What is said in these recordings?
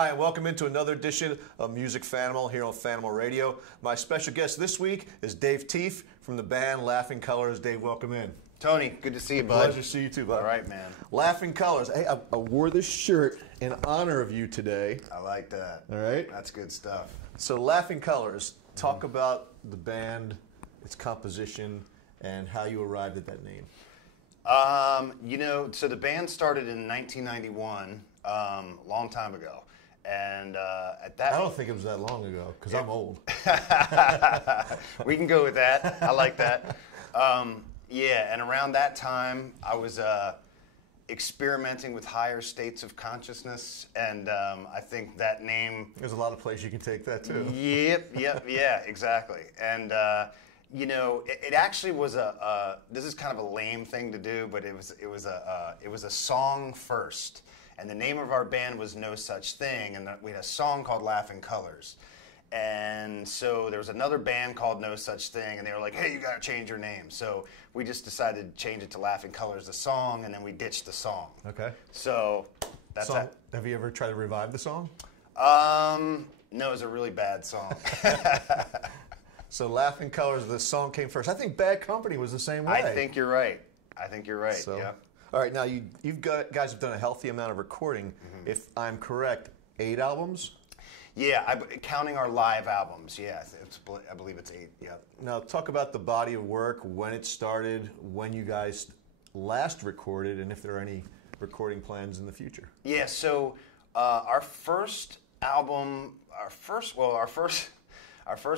Hi, and welcome into another edition of Music Fanimal here on Fanimal Radio. My special guest this week is Dave Tieff from the band Laughing Colors. Dave, welcome in. Tony, good to see you, bud. Pleasure to see you too, bud. All right, man. Laughing Colors. Hey, I wore this shirt in honor of you today. I like that. All right? That's good stuff. So Laughing Colors, talk about the band, its composition, and how you arrived at that name. So the band started in 1991, long time ago. And at that... I don't think it was that long ago, because I'm old. We can go with that. I like that. And around that time, I was experimenting with higher states of consciousness, and I think that name... There's a lot of places you can take that, too. Yeah, exactly. And, it actually was this is kind of a lame thing to do, but it was a song first. And the name of our band was No Such Thing, and we had a song called Laughing Colors. And so there was another band called No Such Thing, and they were like, hey, you got to change your name. So we just decided to change it to Laughing Colors, the song, and then we ditched the song. Okay. So that's that. Have you ever tried to revive the song? No, it was a really bad song. So Laughing Colors, the song came first. I think Bad Company was the same way. I think you're right. So, yeah. All right, now guys have done a healthy amount of recording. Mm-hmm. If I'm correct, 8 albums? Yeah, counting our live albums, yeah, I believe it's 8, yeah. Now, talk about the body of work, when it started, when you guys last recorded, and if there are any recording plans in the future. Yeah, so our first album, our first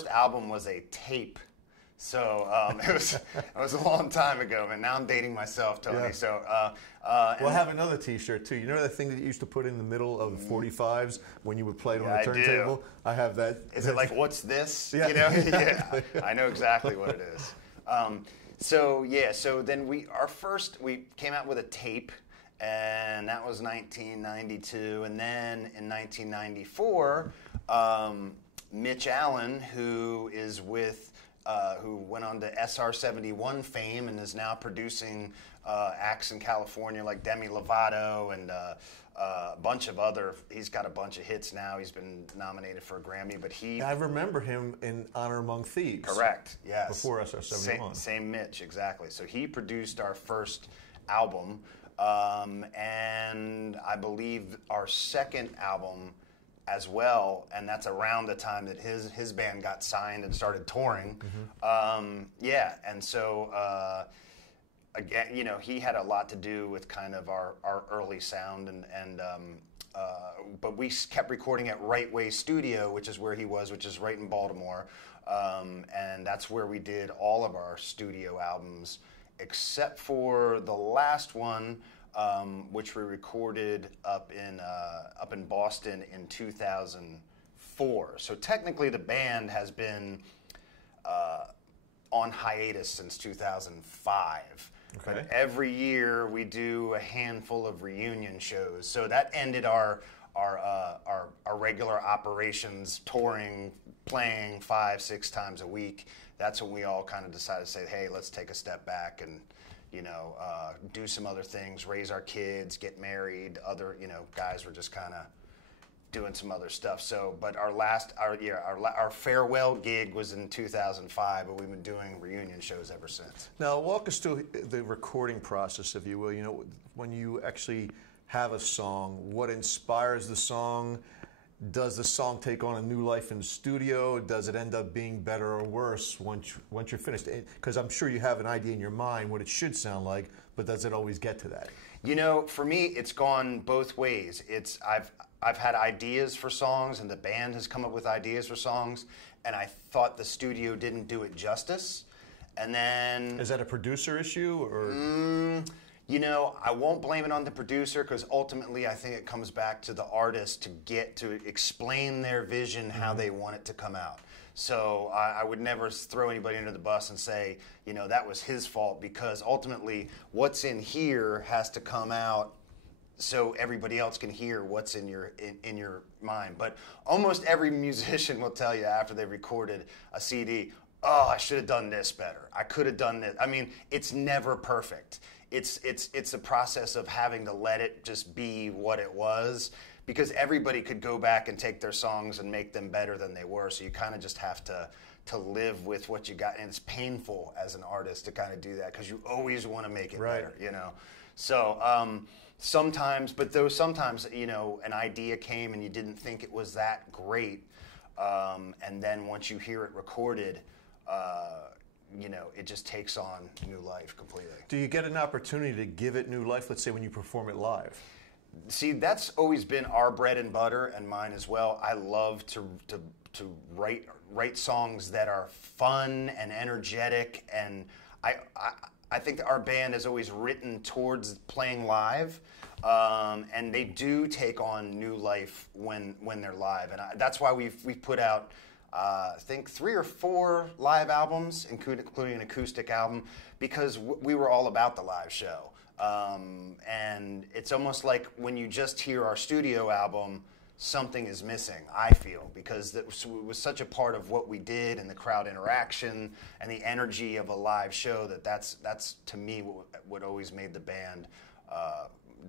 album was a tape. So it was a long time ago, and now I'm dating myself, Tony. Yeah. So I have another T-shirt too. You know that thing that you used to put in the middle of 45s when you would play it on the turntable? Do. I have that. Is it like, what's this? Yeah. You know? Yeah, I know exactly what it is. So then we came out with a tape, and that was 1992, and then in 1994, Mitch Allen, who went on to SR-71 fame and is now producing acts in California like Demi Lovato and a bunch of other. He's got a bunch of hits now. He's been nominated for a Grammy, but I remember him in Honor Among Thieves. Correct. Yes. Before SR-71. Same Mitch, exactly. So he produced our first album, and I believe our second album as well, and that's around the time that his band got signed and started touring. Mm-hmm. And so again, he had a lot to do with kind of our early sound, but we kept recording at Right Way Studio, which is where he was, which is right in Baltimore, and that's where we did all of our studio albums, except for the last one, which we recorded up in Boston in 2004. So technically, the band has been on hiatus since 2005. Okay. But every year we do a handful of reunion shows. So that ended our regular operations, touring, playing 5-6 times a week. That's when we all kind of decided to say, hey, let's take a step back and do some other things, raise our kids, get married. Other, guys were just kind of doing some other stuff. So, but our farewell gig was in 2005, but we've been doing reunion shows ever since. Now, walk us through the recording process, if you will. When you actually have a song, what inspires the song? Does the song take on a new life in the studio? Does it end up being better or worse once you're finished? Because I'm sure you have an idea in your mind what it should sound like, but does it always get to that? For me, it's gone both ways. I've had ideas for songs, and the band has come up with ideas for songs, and I thought the studio didn't do it justice. And then... Is that a producer issue, or...? I won't blame it on the producer, because ultimately I think it comes back to the artist to explain their vision, how they want it to come out. So I would never throw anybody under the bus and say, that was his fault, because ultimately what's in here has to come out so everybody else can hear what's in your mind. But almost every musician will tell you after they recorded a CD, oh, I should have done this better. I could have done this. I mean, it's never perfect. It's a process of having to let it just be what it was, because everybody could go back and take their songs and make them better than they were. So you kind of just have to live with what you got, and it's painful as an artist to kind of do that because you always want to make it better, you know. So sometimes, you know, an idea came and you didn't think it was that great, and then once you hear it recorded, you know, it just takes on new life completely. Do you get an opportunity to give it new life, let's say when you perform it live? See, that's always been our bread and butter, and mine as well. I love to write songs that are fun and energetic, and I think that our band has always written towards playing live, and they do take on new life when they're live, and that's why we've put out I think 3 or 4 live albums, including an acoustic album, because we were all about the live show. And it's almost like when you just hear our studio album, something is missing, I feel, because it was such a part of what we did and the crowd interaction and the energy of a live show that's to me what always made the band,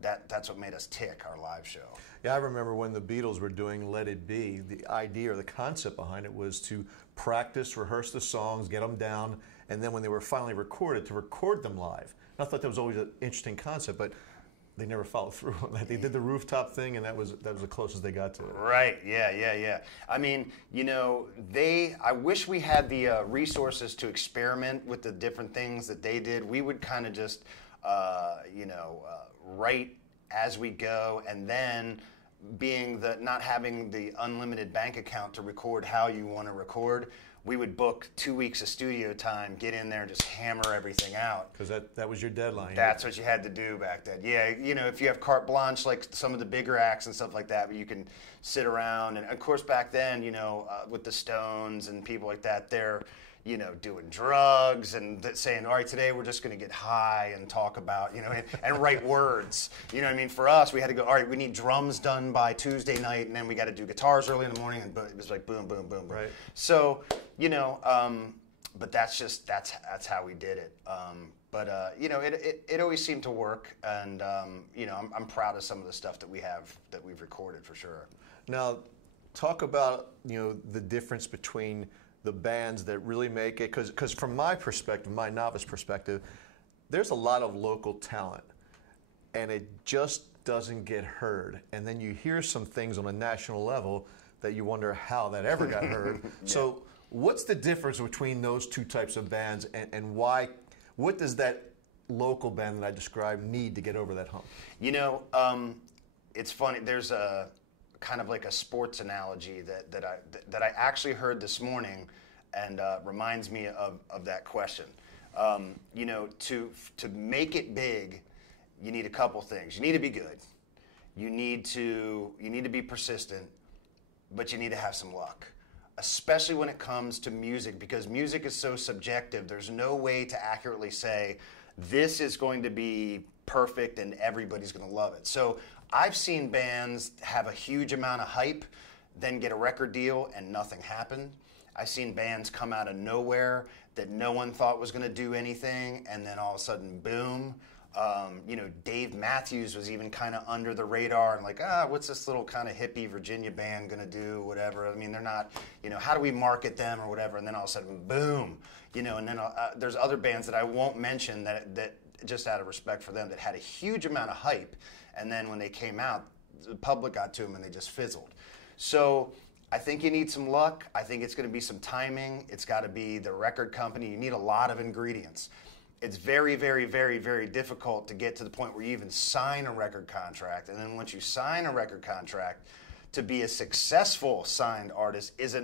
that's what made us tick, our live show. Yeah, I remember when the Beatles were doing Let It Be, the idea or the concept behind it was to practice, rehearse the songs, get them down, and then when they were finally recorded, to record them live. And I thought that was always an interesting concept, but they never followed through on that. They did the rooftop thing, and that was the closest they got to it. Right, yeah. I mean, you know, I wish we had the resources to experiment with the different things that they did. We would kind of just, you know, write as we go, and then not having the unlimited bank account to record how you want to record, we would book 2 weeks of studio time, get in there, and just hammer everything out. Because that was your deadline. That's what you had to do back then. Yeah, you know, if you have carte blanche, like some of the bigger acts and stuff like that, but you can sit around. And of course, back then, you know, with the Stones and people like that, they're, you know, doing drugs and saying, all right, today we're just going to get high and talk about, you know, and write words. You know what I mean? For us, we had to go, all right, we need drums done by Tuesday night, and then we got to do guitars early in the morning, and it was like boom, boom, boom, boom. Right. So, you know, but that's how we did it. You know, it always seemed to work, and you know, I'm proud of some of the stuff that we've recorded for sure. Now, talk about, you know, the difference between the bands that really make it, because from my perspective, my novice perspective, there's a lot of local talent, and it just doesn't get heard. And then you hear some things on a national level that you wonder how that ever got heard. Yeah. So what's the difference between those two types of bands, and why? What does that local band that I described need to get over that hump? You know, it's funny. There's a kind of like a sports analogy that I actually heard this morning, and reminds me of that question. You know, to make it big, you need a couple things. You need to be good. You need to be persistent, but you need to have some luck, especially when it comes to music, because music is so subjective. There's no way to accurately say this is going to be perfect and everybody's going to love it. So I've seen bands have a huge amount of hype, then get a record deal and nothing happened. I've seen bands come out of nowhere that no one thought was going to do anything, and then all of a sudden, boom. You know, Dave Matthews was even kind of under the radar and like, what's this little kind of hippie Virginia band going to do, whatever. I mean, they're not, you know, how do we market them or whatever, and then all of a sudden, boom. You know, and then there's other bands that I won't mention that just out of respect for them, that had a huge amount of hype, and then when they came out, the public got to them and they just fizzled. So I think you need some luck. I think it's going to be some timing. It's got to be the record company. You need a lot of ingredients. It's very, very, very, very difficult to get to the point where you even sign a record contract, and then once you sign a record contract, to be a successful signed artist is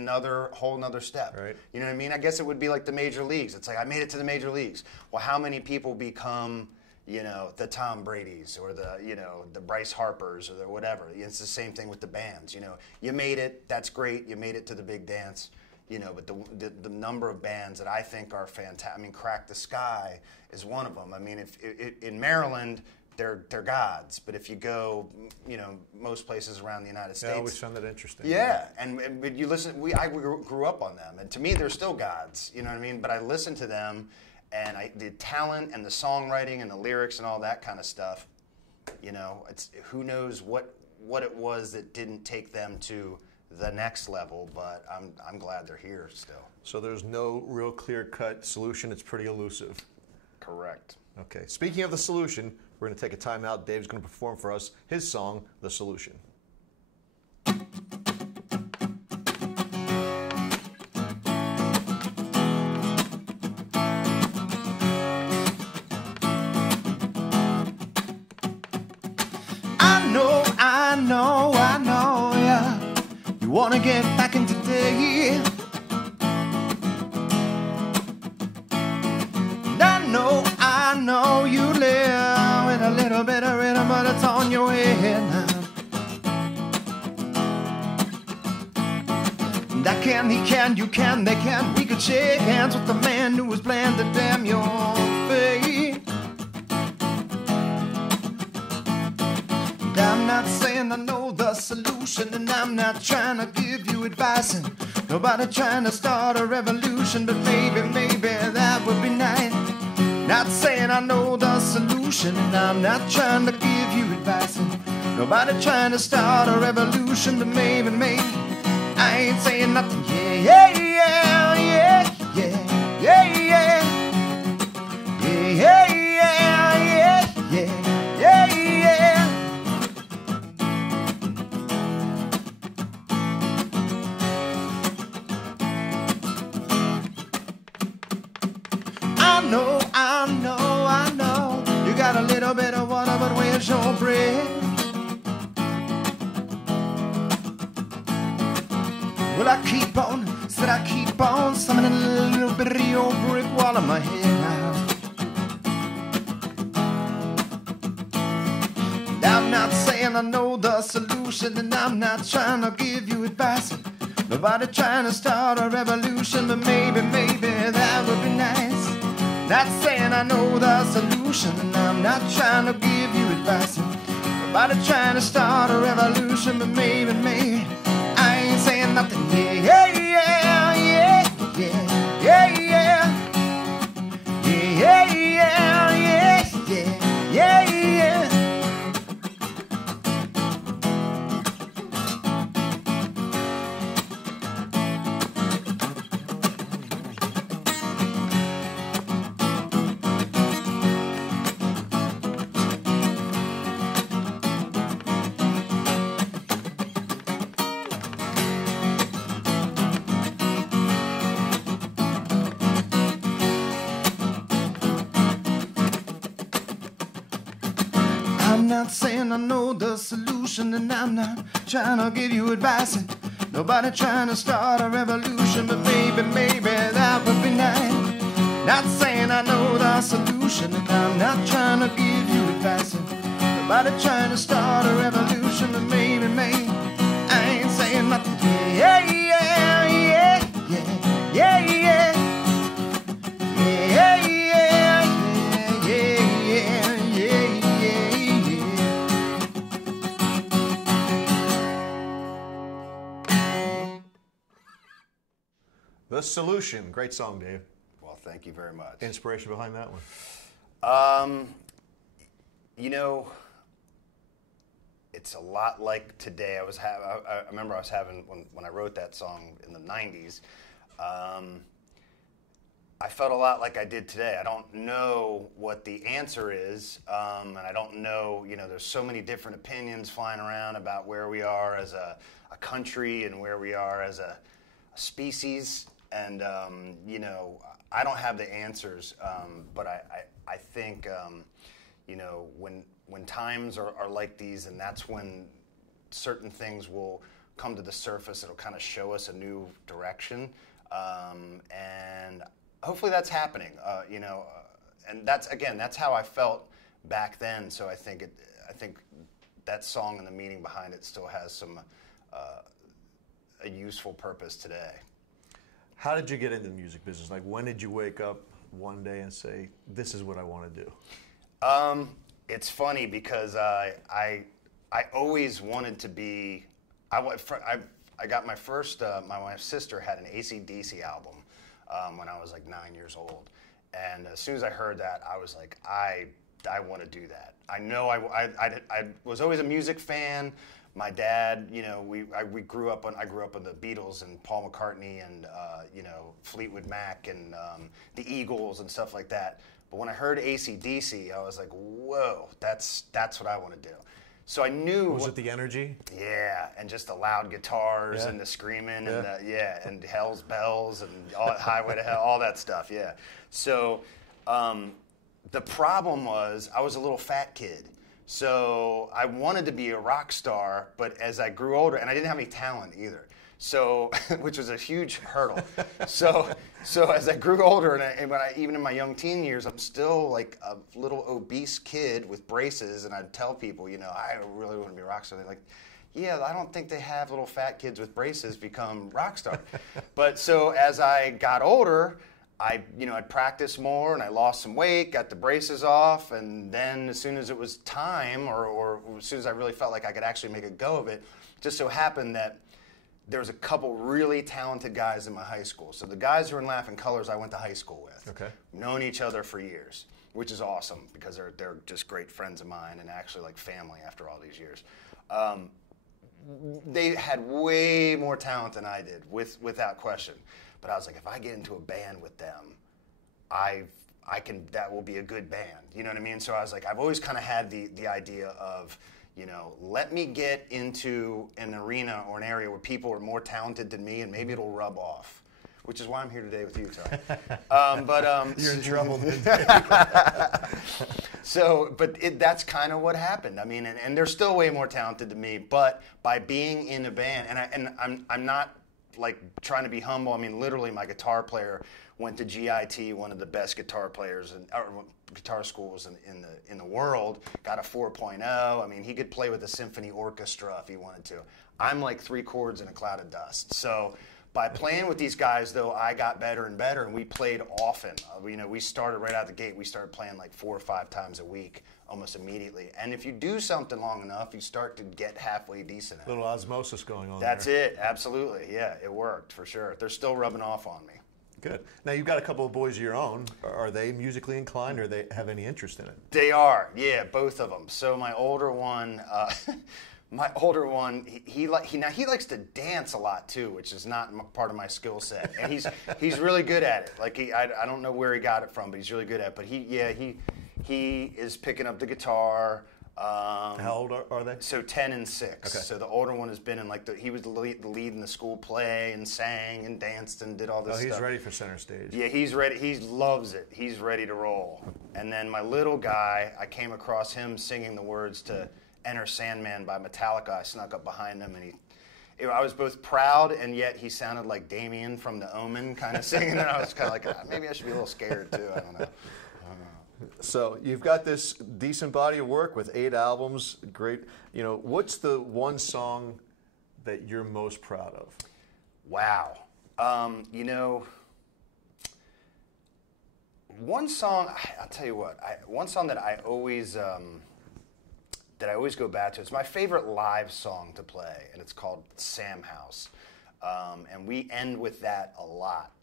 whole nother step. Right. You know what I mean? I guess it would be like the major leagues. It's like, I made it to the major leagues. Well, how many people become, you know, the Tom Bradys or the, you know, the Bryce Harpers or the whatever? It's the same thing with the bands. You know, you made it, that's great. You made it to the big dance. You know, but the number of bands that I think are fantastic. I mean, Crack the Sky is one of them. I mean, if in Maryland, they're gods. But if you go, you know, most places around the United States, I always found that interesting. Yeah, and you listen. I grew up on them, and to me, they're still gods. You know what I mean? But I listen to them, and the talent and the songwriting and the lyrics and all that kind of stuff. You know, it's who knows what what it was that didn't take them to the next level, but I'm glad they're here still. So there's no real clear-cut solution. It's pretty elusive. Correct. Okay. Speaking of the solution, we're going to take a time out. Dave's going to perform for us his song, The Solution. I know, yeah. You wanna get back in today. And I know you live with a little bit of rhythm, but it's on your head now. And I can, he can, you can, they can. We could shake hands with the man who was playing to damn your fate. I'm not saying I know the solution, and I'm not trying to give you advice, and nobody trying to start a revolution, but maybe that would be nice. Not saying I know the solution, and I'm not trying to give you advice, and nobody trying to start a revolution, but maybe I ain't saying nothing. Yeah, yeah, yeah, yeah, yeah, yeah, yeah, yeah, yeah, yeah, yeah, yeah. I know. You got a little bit of water, but where's your bread? Well, I keep on summoning a little bit of your brick wall in my head now. And I'm not saying I know the solution, and I'm not trying to give you advice. Nobody trying to start a revolution, but maybe that would be nice. Not saying I know the solution, and I'm not trying to give you advice. Nobody trying to start a revolution, but maybe I ain't saying nothing. Yeah, yeah, yeah, yeah, yeah, yeah, yeah, yeah, yeah, yeah, yeah, yeah. I'm not saying I know the solution, and I'm not trying to give you advice, and nobody trying to start a revolution, but maybe that would be nice. Not saying I know the solution, and I'm not trying to give you advice, and nobody trying to start a revolution, but maybe I ain't saying nothing. Yeah, yeah, yeah, yeah, yeah, yeah, yeah, yeah, yeah, yeah, yeah, yeah. The Solution. Great song, Dave. Well, thank you very much. Inspiration behind that one? You know, it's a lot like today. I remember I was having, when I wrote that song in the 90s, I felt a lot like I did today. I don't know what the answer is, and I don't know, there's so many different opinions flying around about where we are as a country and where we are as a species, and, I don't have the answers, but I think, when times are like these, and that's when certain ththings will come to the surface, it'll kind of show us a new direction, and hopefully that's happening, and that's how I felt back then. So I think that song and the meaning behind it still has some a useful purpose today. How did you get into the music business? Like, when did you wake up one day and say, "This is what I want to do"? It's funny because I always wanted to be. I got my first. My wife's sister had an AC/DC album when I was like 9 years old, and as soon as I heard that, I was like, I want to do that. I know I was always a music fan. my dad, you know, I grew up on the Beatles and Paul McCartney and you know, Fleetwood Mac and the Eagles and stuff like that. But when I heard AC/DC, I was like, whoa, that's what I want to do. So I knew. Was it the energy? Yeah, and just the loud guitars and the screaming and and Hell's Bells and all, Highway to Hell, all that stuff. Yeah. So the problem was I was a little fat kid. So I wanted to be a rock star, but as I grew older, and I didn't have any talent either. So, which was a huge hurdle. So as I grew older, and even in my young teen years, I'm still like a little obese kid with braces, and I'd tell people, you know, I really want to be a rock star. They're like, yeah, I don't think they have little fat kids with braces become rock stars. But so as I got older, I'd practice more, and I lost some weight, got the braces off, and then as soon as it was time, or as soon as I really felt like I could actually make a go of it, it just so happened that there was a couple really talented guys in my high school. So the guys who were in Laughing Colors, I went to high school with. Okay. Known each other for years, which is awesome because they're just great friends of mine and actually like family after all these years. They had way more talent than I did, without question. But I was like, if I get into a band with them, that will be a good band. You know what I mean? So I was like, I've always kind of had the idea of, you know, let me get into an arena or an area where people are more talented than me, and maybe it'll rub off, which is why I'm here today with you, Ty. You're in trouble. So, but that's kind of what happened. I mean, and they're still way more talented than me, but by being in a band, and I'm not like trying to be humble. I mean, literally, my guitar player went to GIT, one of the best guitar players or guitar schools in the world. Got a 4.0. I mean, he could play with a symphony orchestra if he wanted to. I'm like 3 chords in a cloud of dust. So by playing with these guys, though, I got better and better, and we played often. You know, we started right out the gate. We started playing like 4 or 5 times a week, almost immediately. And if you do something long enough, you start to get halfway decent at it. Little osmosis going on. That's there. it. Absolutely. Yeah, it worked for sure. They're still rubbing off on me. Good. Now, you've got a couple of boys of your own. Are they musically inclined, or they have any interest in it? They are. Yeah, both of them. So my older one, he likes to dance a lot too, which is not part of my skill set. And he's really good at it. Like I don't know where he got it from, but he's really good at it. But he is picking up the guitar. How old are they? So 10 and 6. Okay. So the older one has been in he was the lead in the school play and sang and danced and did all this stuff. He's ready for center stage. Yeah, he's ready. He loves it. He's ready to roll. And then my little guy, I came across him singing the words to Enter Sandman by Metallica. I snuck up behind him, and I was both proud, and yet he sounded like Damien from The Omen kind of singing, and I was kind of like, maybe I should be a little scared too. I don't know. So you've got this decent body of work with 8 albums. Great. You know, what's the one song that you're most proud of? Wow. You know, one song. I'll tell you what. One song that I always go back to. It's my favorite live song to play, and it's called Sam House. And we end with that a lot.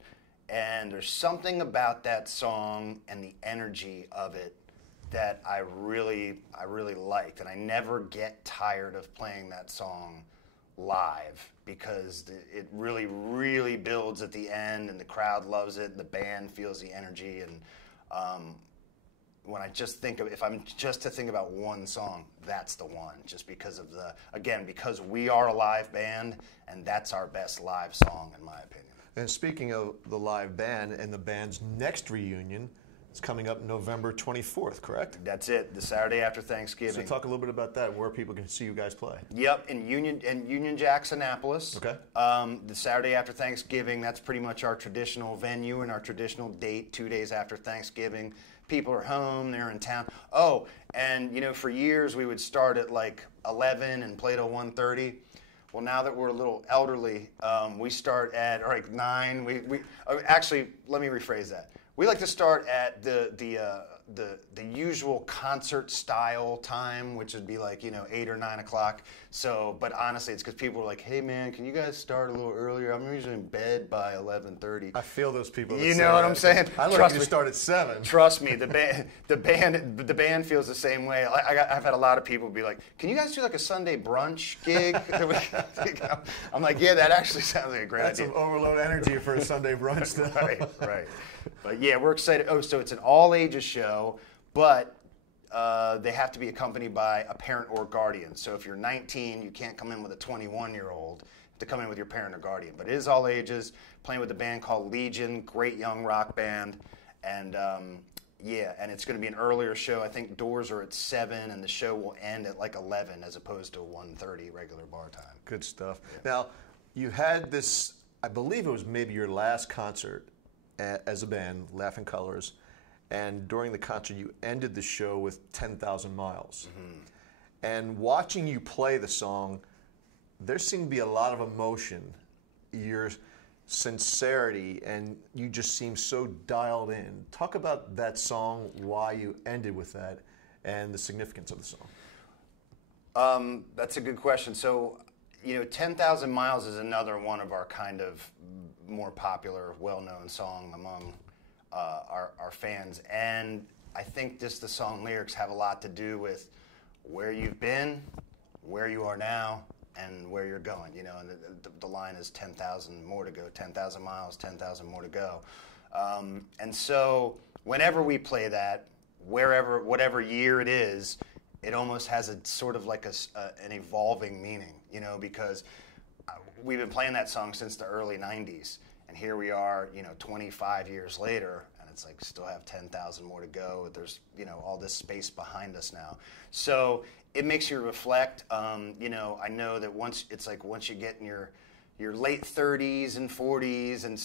And there's something about that song and the energy of it that I really liked. And I never get tired of playing that song live because it really, really builds at the end, and the crowd loves it, and the band feels the energy. And when I just if I'm just to think about one song, that's the one, just because of because we are a live band, and that's our best live song, in my opinion. And speaking of the live band and the band's next reunion, it's coming up November 24th, correct? That's it, the Saturday after Thanksgiving. So talk a little bit about that, where people can see you guys play. Yep, in Union Jacks, Annapolis. Okay. The Saturday after Thanksgiving, that's pretty much our traditional venue and our traditional date, 2 days after Thanksgiving. People are home, they're in town. Oh, and you know, for years we would start at like 11 and play till 1:30. Well, now that we're a little elderly, we start at like 9. Actually, let me rephrase that. We like to start at the the usual concert style time, which would be like 8 or 9 o'clock. So, but honestly, it's because people are like, "Hey man, can you guys start a little earlier? I'm usually in bed by 11:30." I feel those people. You know what I'm saying? I like you to start at 7. Trust me, the band feels the same way. I've had a lot of people be like, "Can you guys do like a Sunday brunch gig?" I'm like, "Yeah, that actually sounds like a great That's idea." some overload energy for a Sunday brunch, though. Right. But yeah, we're excited. Oh, so it's an all ages show, but they have to be accompanied by a parent or guardian. So if you're 19, you can't come in with a 21-year-old. You have to come in with your parent or guardian. But it is all ages. Playing with a band called Legion, great young rock band, and and it's going to be an earlier show. I think doors are at 7, and the show will end at like 11, as opposed to 1:30 regular bar time. Good stuff. Yeah. Now, you had this. I believe it was maybe your last concert as a band, Laughing Colors. And during the concert, you ended the show with 10,000 Miles. Mm-hmm. And watching you play the song, there seemed to be a lot of emotion, your sincerity, and you just seem so dialed in. Talk about that song, why you ended with that, and the significance of the song. That's a good question. So, 10,000 Miles is another one of our kind of more popular, well-known song among our fans, and I think just the song lyrics have a lot to do with where you've been, where you are now, and where you're going. And the line is 10,000 more to go, 10,000 miles, 10,000 more to go. And so whenever we play that, whatever year it is, it almost has a sort of like an evolving meaning, because we've been playing that song since the early 90s. And here we are, 25 years later, and it's like still have 10,000 more to go. There's, all this space behind us now. So it makes you reflect. I know that once you get in your late 30s and 40s and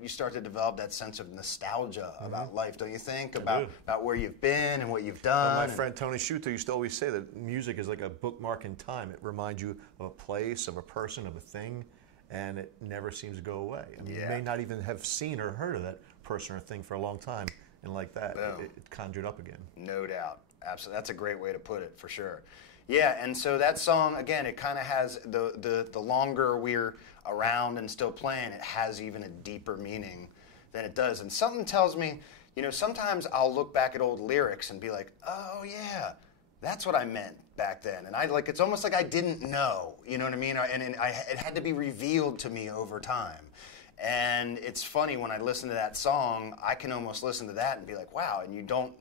you start to develop that sense of nostalgia about life, don't you think? About where you've been and what you've done. Well, my friend Tony Schuster used to always say that music is like a bookmark in time. It reminds you of a place, of a person, of a thing. And it never seems to go away. I mean, you may not even have seen or heard of that person or thing for a long time, and like that, it conjured up again. No doubt. Absolutely. That's a great way to put it, for sure. Yeah, and so that song, again, it kind of has, the longer we're around and still playing, it has even a deeper meaning than it does. And something tells me, sometimes I'll look back at old lyrics and be like, oh, yeah, that's what I meant back then. And it's almost like I didn't know, you know what I mean? It had to be revealed to me over time. And it's funny, when I listen to that song, I can almost listen to that and be like, wow. And you don't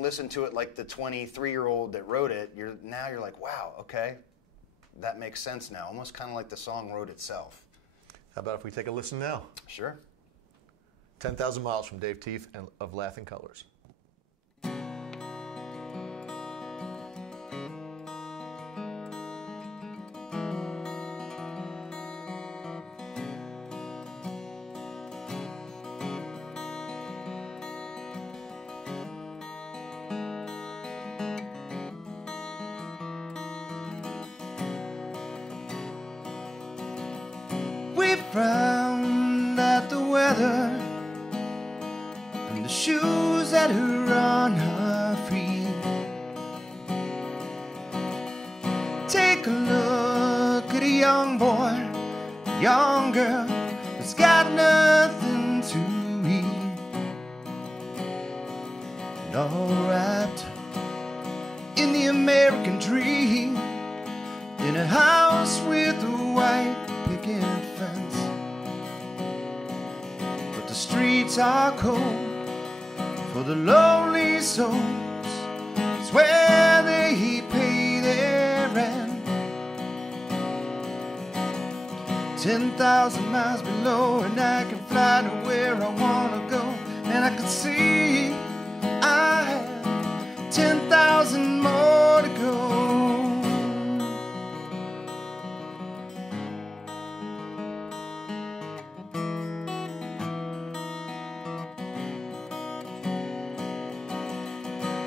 listen to it like the 23-year-old that wrote it. You're like, wow, okay, that makes sense now. Almost kind of like the song wrote itself. How about if we take a listen now? Sure. 10,000 Miles from Dave Tieff of Laughing Colors. We frowned at the weather and the shoes that are on her feet. Take a look at a young boy, a young girl that's got nothing to eat, and all wrapped in the American dream, in a house with a white picket fence. But the streets are cold for the lonely souls. It's where they pay their rent. 10,000 miles below, and I can fly to where I wanna go, and I can see I have 10,000 more to go.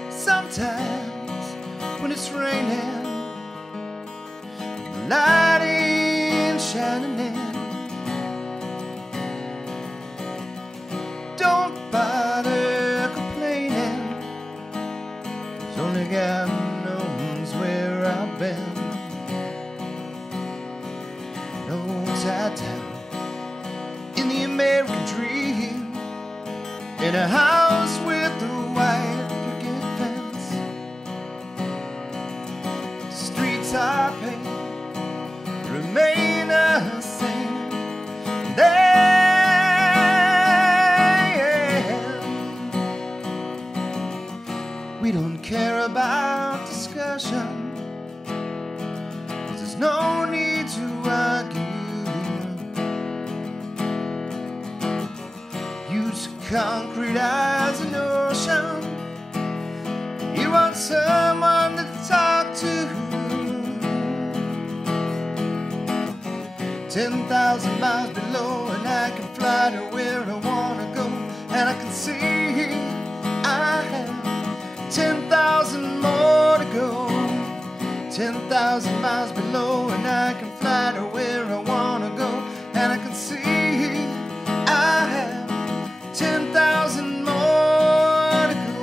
Sometimes when it's raining, the light ain't shining in. Don't bother complaining, old sad town in the American dream, in a house with a white picket fence. Streets are paved, remain the same. We don't care about discussion, 'cause there's no need to argue. Use concrete as an ocean. You want someone to talk to. 10,000 miles below, and I can fly to where I wanna go, and I can see I have 10,000 more to go. 10,000 miles below, and I can fly to where I wanna go, and I can see I have 10,000 more to go.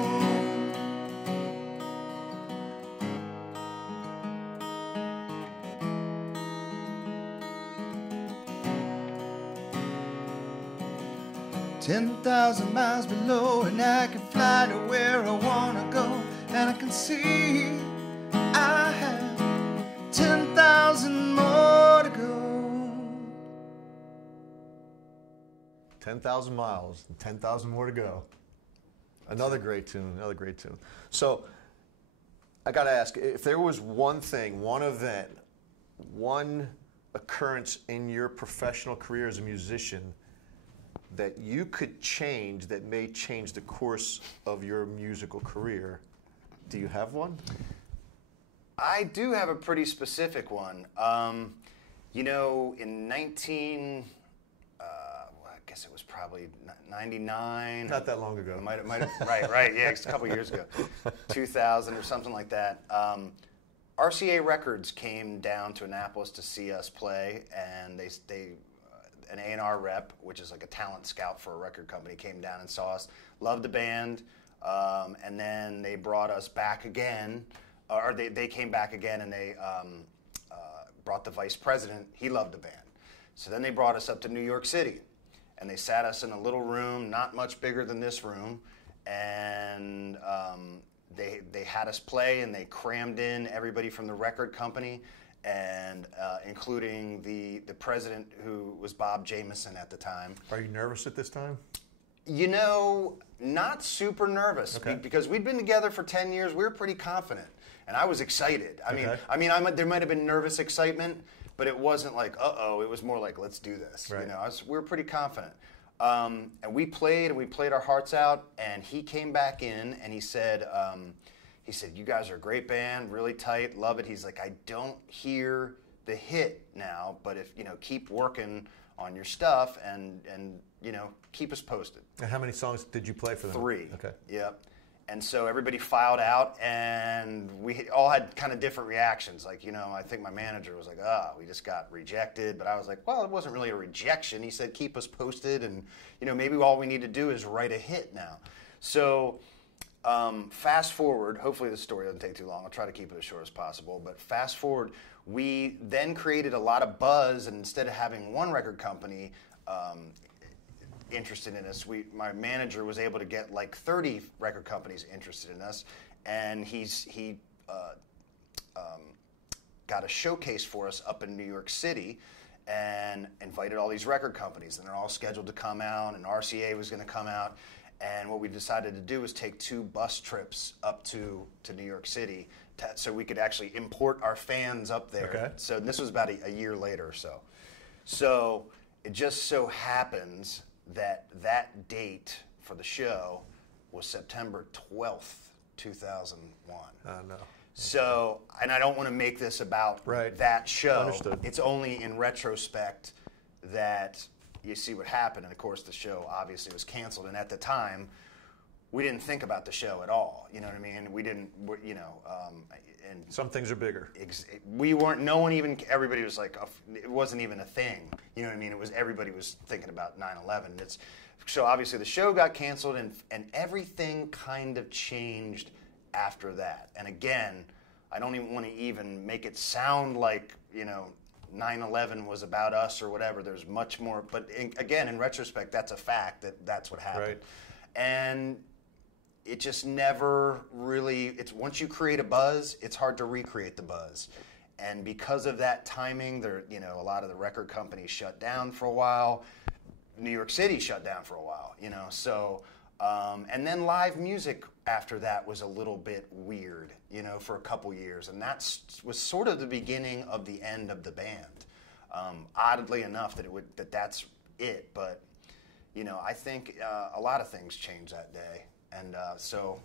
10,000 miles below, and I can fly to where I wanna go, and I can see I have 10,000 more to go. 10,000 miles, 10,000 more to go. Another great tune, another great tune. So, I gotta ask, if there was one thing, one event, one occurrence in your professional career as a musician that you could change, that may change the course of your musical career, do you have one? I do have a pretty specific one. You know, in I guess it was probably 99. Not that long ago. Might have, right, yeah, it's a couple years ago. 2000 or something like that. RCA Records came down to Annapolis to see us play, and they an A&R rep, which is like a talent scout for a record company, came down and saw us, loved the band, and then they brought us back again, or they came back again, and they brought the vice president. He loved the band. So then they brought us up to New York City, and they sat us in a little room, not much bigger than this room, and they had us play, and they crammed in everybody from the record company, and including the president, who was Bob Jameson at the time. Are you nervous at this time? You know, not super nervous, Okay. Because we'd been together for 10 years. We were pretty confident, and I was excited. Okay. There might have been nervous excitement, but it wasn't like, uh-oh. It was more like, let's do this. Right. You know, we were pretty confident. And we played our hearts out, and he came back in, and he said, you guys are a great band, really tight, love it. He's like, I don't hear the hit now, but if, keep working on your stuff and keep us posted. And how many songs did you play for them? 3. Okay. Yep. And so everybody filed out, and we all had kind of different reactions. Like, I think my manager was like, we just got rejected. But I was like, well, it wasn't really a rejection. He said, keep us posted, and, maybe all we need to do is write a hit now. So fast forward, hopefully this story doesn't take too long. I'll try to keep it as short as possible. But fast forward, we then created a lot of buzz, and instead of having one record company interested in us, my manager was able to get like 30 record companies interested in us, and he got a showcase for us up in New York City, and invited all these record companies, and they're all scheduled to come out, and RCA was going to come out. And what we decided to do was take 2 bus trips up to New York City so we could actually import our fans up there. Okay. So this was about a year later or so. So it just so happens that date for the show was September 12th, 2001. No. So, and I don't want to make this about that show. Understood. It's only in retrospect that you see what happened. And of course, the show obviously was canceled. And at the time, we didn't think about the show at all. You know what I mean? We didn't, and Some things are bigger. we weren't, everybody was like, it wasn't even a thing. You know what I mean? Everybody was thinking about 9/11. So obviously the show got canceled, and everything kind of changed after that. And again, I don't even want to even make it sound like, 9/11 was about us or whatever. There's much more. But again, in retrospect, that's a fact that that's what happened. Right. And it just never really, it's once you create a buzz, it's hard to recreate the buzz. And because of that timing, there, you know, a lot of the record companies shut down for a while. New York City shut down for a while, you know. So, and then live music after that was a little bit weird, you know, for a couple years. And that was sort of the beginning of the end of the band. Oddly enough, that's it. But, you know, I think a lot of things changed that day. And so,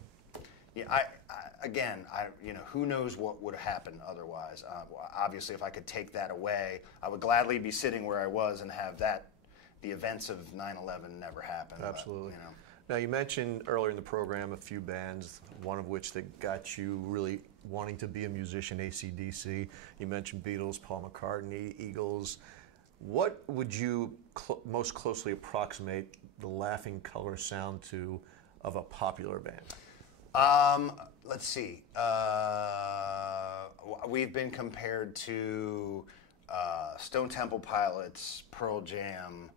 yeah, you know, who knows what would have happened otherwise. Obviously, if I could take that away, I would gladly be sitting where I was and have the events of 9/11 never happen. Absolutely. But, you know. Now, you mentioned earlier in the program a few bands, one of which that got you really wanting to be a musician, AC/DC. You mentioned Beatles, Paul McCartney, Eagles. What would you most closely approximate the Laughing Color sound to of a popular band? Let's see. We've been compared to Stone Temple Pilots, Pearl Jam,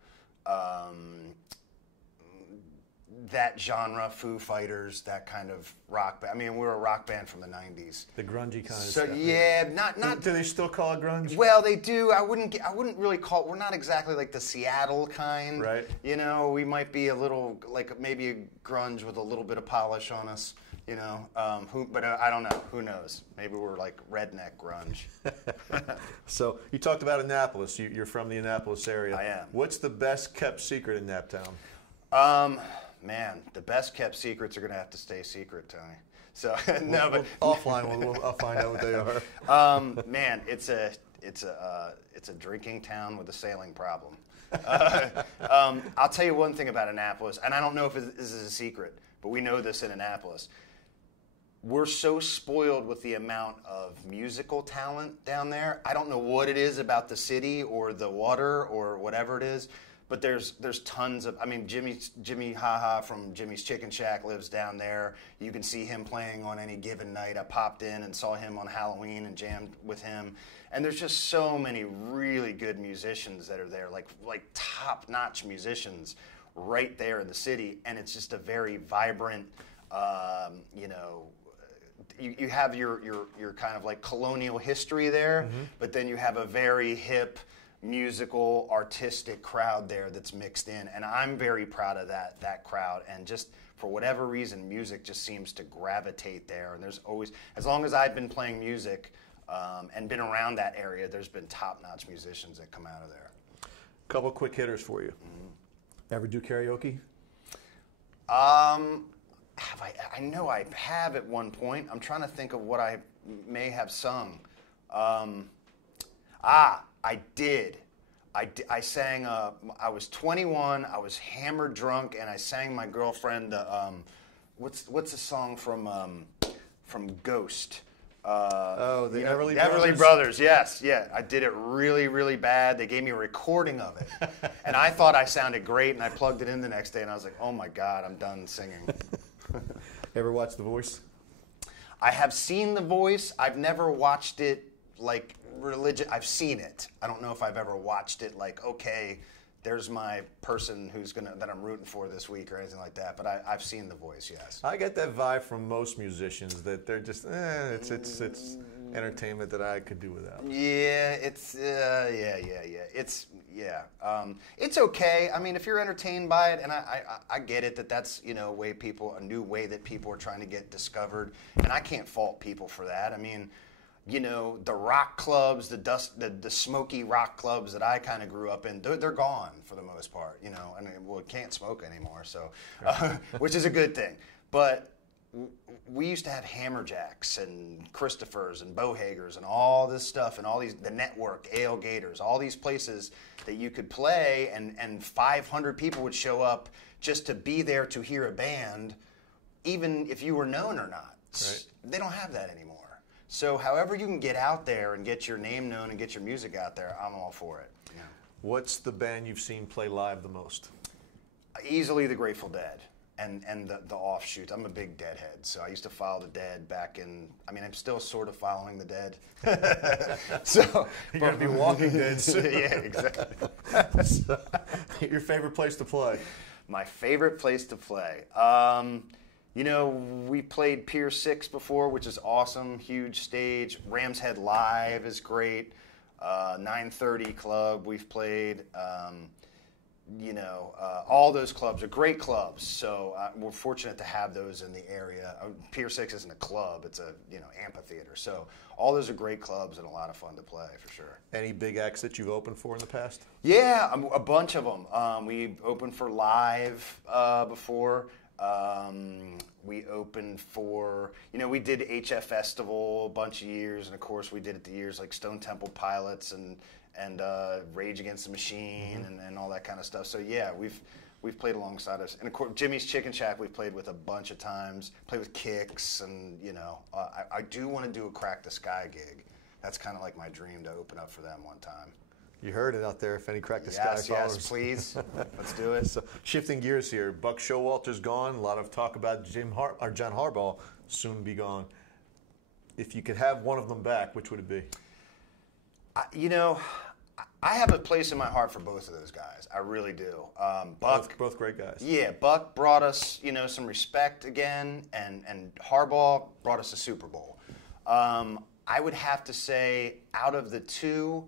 that genre, Foo Fighters, that kind of rock band. I mean, we're a rock band from the 90s. The grungy kind of So stuff. yeah, not. Do they still call it grunge? Well, they do. I wouldn't really call it. We're not exactly like the Seattle kind. Right. You know, we might be a little like maybe a grunge with a little bit of polish on us. You know, but I don't know. Who knows? Maybe we're like redneck grunge. So you talked about Annapolis. You're from the Annapolis area. I am. What's the best kept secret in Naptown? Man, the best kept secrets are going to have to stay secret, Tony. So no, but Offline, I'll find out what they are. man, it's a drinking town with a sailing problem. I'll tell you one thing about Annapolis, and I don't know if this is a secret, but we know this in Annapolis. We're so spoiled with the amount of musical talent down there. I don't know what it is about the city or the water or whatever it is, but there's tons of. I mean, Jimmy Haha from Jimmy's Chicken Shack lives down there. You can see him playing on any given night. I popped in and saw him on Halloween and jammed with him. And there's just so many really good musicians that are there, like top-notch musicians right there in the city. And it's just a very vibrant, you know. You have your kind of like colonial history there, but then you have a very hip, musical, artistic crowd there that's mixed in, and I'm very proud of that crowd. And just for whatever reason, music just seems to gravitate there. And there's always, as long as I've been playing music and been around that area, there's been top-notch musicians that come out of there. Couple quick hitters for you. Ever do karaoke? I know I have at one point. I'm trying to think of what I may have sung. I did. I sang. I was 21. I was hammered drunk, and I sang my girlfriend. What's the song from Ghost? The Everly Brothers? Everly Brothers, yes. Yeah, I did it really, really bad. They gave me a recording of it. And I thought I sounded great, and I plugged it in the next day, and I was like, oh my God, I'm done singing. Ever watch The Voice? I have seen The Voice. I've never watched it like religion. I've seen it. I don't know if I've ever watched it like, okay, there's my person that I'm rooting for this week or anything like that. But I've seen The Voice, yes. I get that vibe from most musicians that they're just, it's entertainment that I could do without. Yeah, it's it's okay. I mean, if you're entertained by it, and I get it that's a new way that people are trying to get discovered, and I can't fault people for that. I mean, the rock clubs, the smoky rock clubs that I kind of grew up in, they're gone for the most part. I mean, can't smoke anymore, so which is a good thing. But we used to have Hammerjacks and Christophers and Bowhagers and all this stuff and all the Network, Ale Gators, all these places that you could play and 500 people would show up just to be there to hear a band, even if you were known or not. Right. They don't have that anymore. So however you can get out there and get your name known and get your music out there, I'm all for it. What's the band you've seen play live the most? Easily the Grateful Dead. and the offshoots. I'm a big Deadhead, so I used to follow the Dead back in. I mean, I'm still sort of following the Dead. So You're gonna be Walking Dead soon. Yeah, exactly. So, your favorite place to play? My favorite place to play. You know, we played Pier 6 before, which is awesome, huge stage. Ram's Head Live is great. 930 Club we've played. You know, all those clubs are great clubs, so we're fortunate to have those in the area. Pier 6 isn't a club, it's a, you know, amphitheater. So all those are great clubs and a lot of fun to play, for sure. Any big acts that you've opened for in the past? Yeah, a bunch of them. We opened for Live before. We opened for, you know, we did HF Festival a bunch of years, and of course we did it the years like Stone Temple Pilots and Rage Against the Machine and all that kind of stuff. So yeah, we've played alongside us, and of course Jimmy's Chicken Shack we've played with a bunch of times. Played with Kicks, and you know, I do want to do a Crack the Sky gig. That's kind of like my dream, to open up for them one time. You heard it out there. If any Crack the Sky followers. Yes, please. Let's do it. So, shifting gears here, Buck Showalter's gone. A lot of talk about John Harbaugh soon be gone. If you could have one of them back, which would it be? You know, I have a place in my heart for both of those guys. I really do. Buck, both great guys. Yeah, Buck brought us, you know, some respect again, and Harbaugh brought us a Super Bowl. I would have to say, out of the two,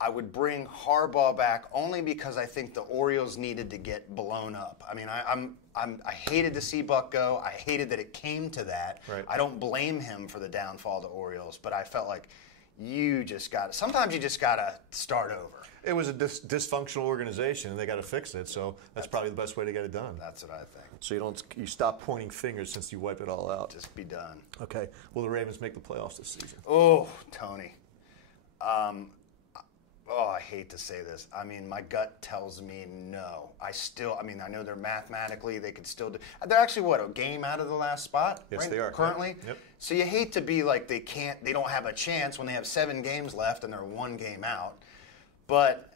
I would bring Harbaugh back only because I think the Orioles needed to get blown up. I mean, I hated to see Buck go. I hated that it came to that. Right. I don't blame him for the downfall of the Orioles, but I felt like sometimes you just got to start over. It was a dysfunctional organization, and they got to fix it. So that's probably the best way to get it done. That's what I think. So you stop pointing fingers since you wipe it all out. Just be done. Okay. Will the Ravens make the playoffs this season? Oh, Tony. I hate to say this. I mean, my gut tells me no. I know they're mathematically, they could still do. They're actually, a game out of the last spot? Yes, right? they are. Currently? Yep. So you hate to be like they don't have a chance when they have 7 games left and they're 1 game out. But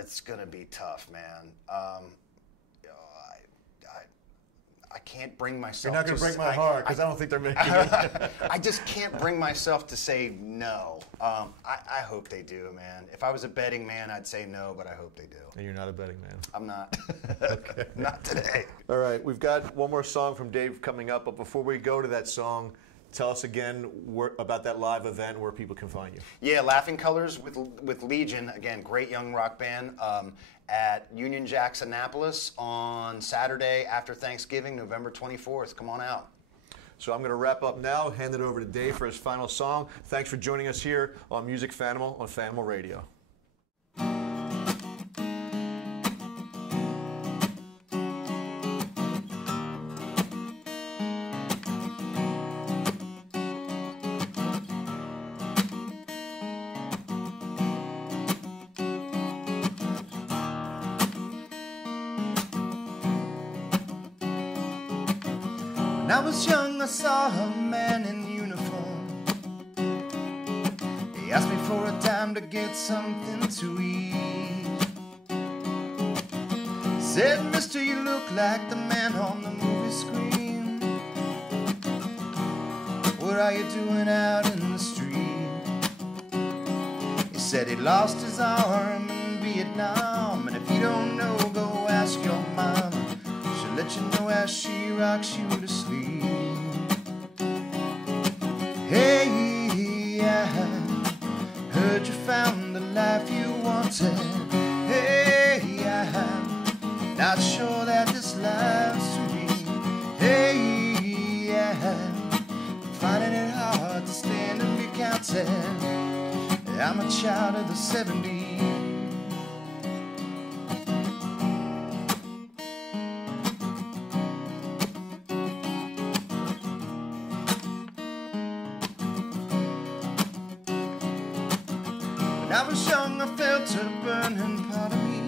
it's going to be tough, man. I can't bring myself. You're not going to break my heart because I don't think they're making it. I just can't bring myself to say no. I hope they do, man. If I was a betting man, I'd say no, but I hope they do. And you're not a betting man. I'm not. Okay. Not today. All right, we've got one more song from Dave coming up, but before we go to that song, tell us again about that live event where people can find you. Yeah, Laughing Colors with Legion, again, great young rock band, at Union Jacks, Annapolis on Saturday after Thanksgiving, November 24th. Come on out. So I'm going to wrap up now, hand it over to Dave for his final song. Thanks for joining us here on Music Fanimal on Fanimal Radio. When I was young, I saw a man in uniform. He asked me for a dime to get something to eat. Said, mister, you look like the man on the movie screen. What are you doing out in the street? He said he lost his arm in Vietnam, and if you don't know, go ask your mama. She'll let you know as she rocks you to sleep. Hey, I heard you found the life you wanted. Hey, I'm not sure that this life's sweet. Hey, I'm finding it hard to stand and be counted. I'm a child of the 70s. When I was young, I felt a burning part of me.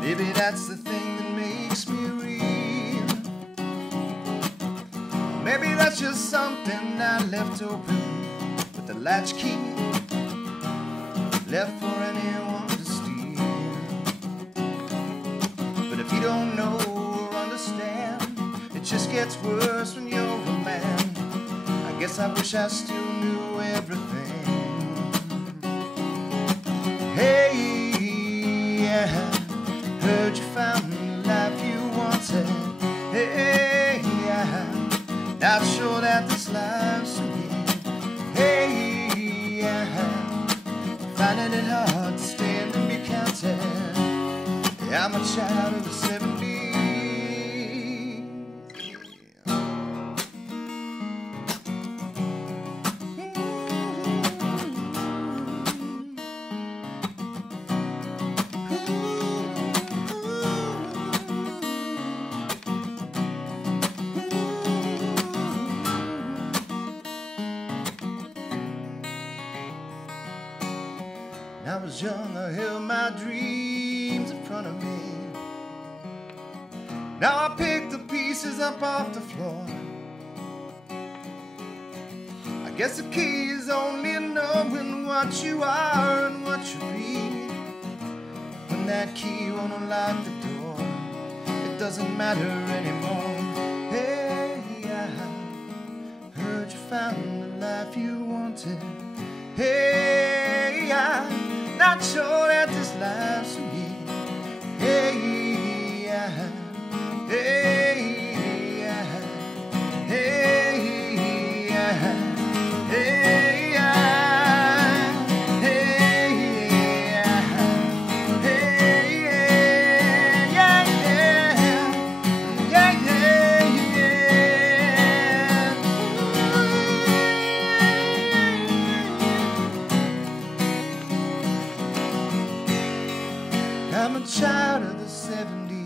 Maybe that's the thing that makes me real. Maybe that's just something I left open with the latchkey, left for anyone to steal. gets worse when you're a man. I guess I wish I still knew everything. Hey, I heard you found the life you wanted. Hey, I'm not sure that this life's for me. Hey, I'm finding it hard to stand and be counted. I'm a child of the 70s. When I was young, I held my dreams in front of me. Now I pick the pieces up off the floor. I guess the key is only in knowing what you are and what you be. When that key won't unlock the door, it doesn't matter anymore. Hey, I heard you found the life you wanted. Hey, I'm not sure that this life's for me. Hey, hey, hey, hey, I'm a child of the 70s.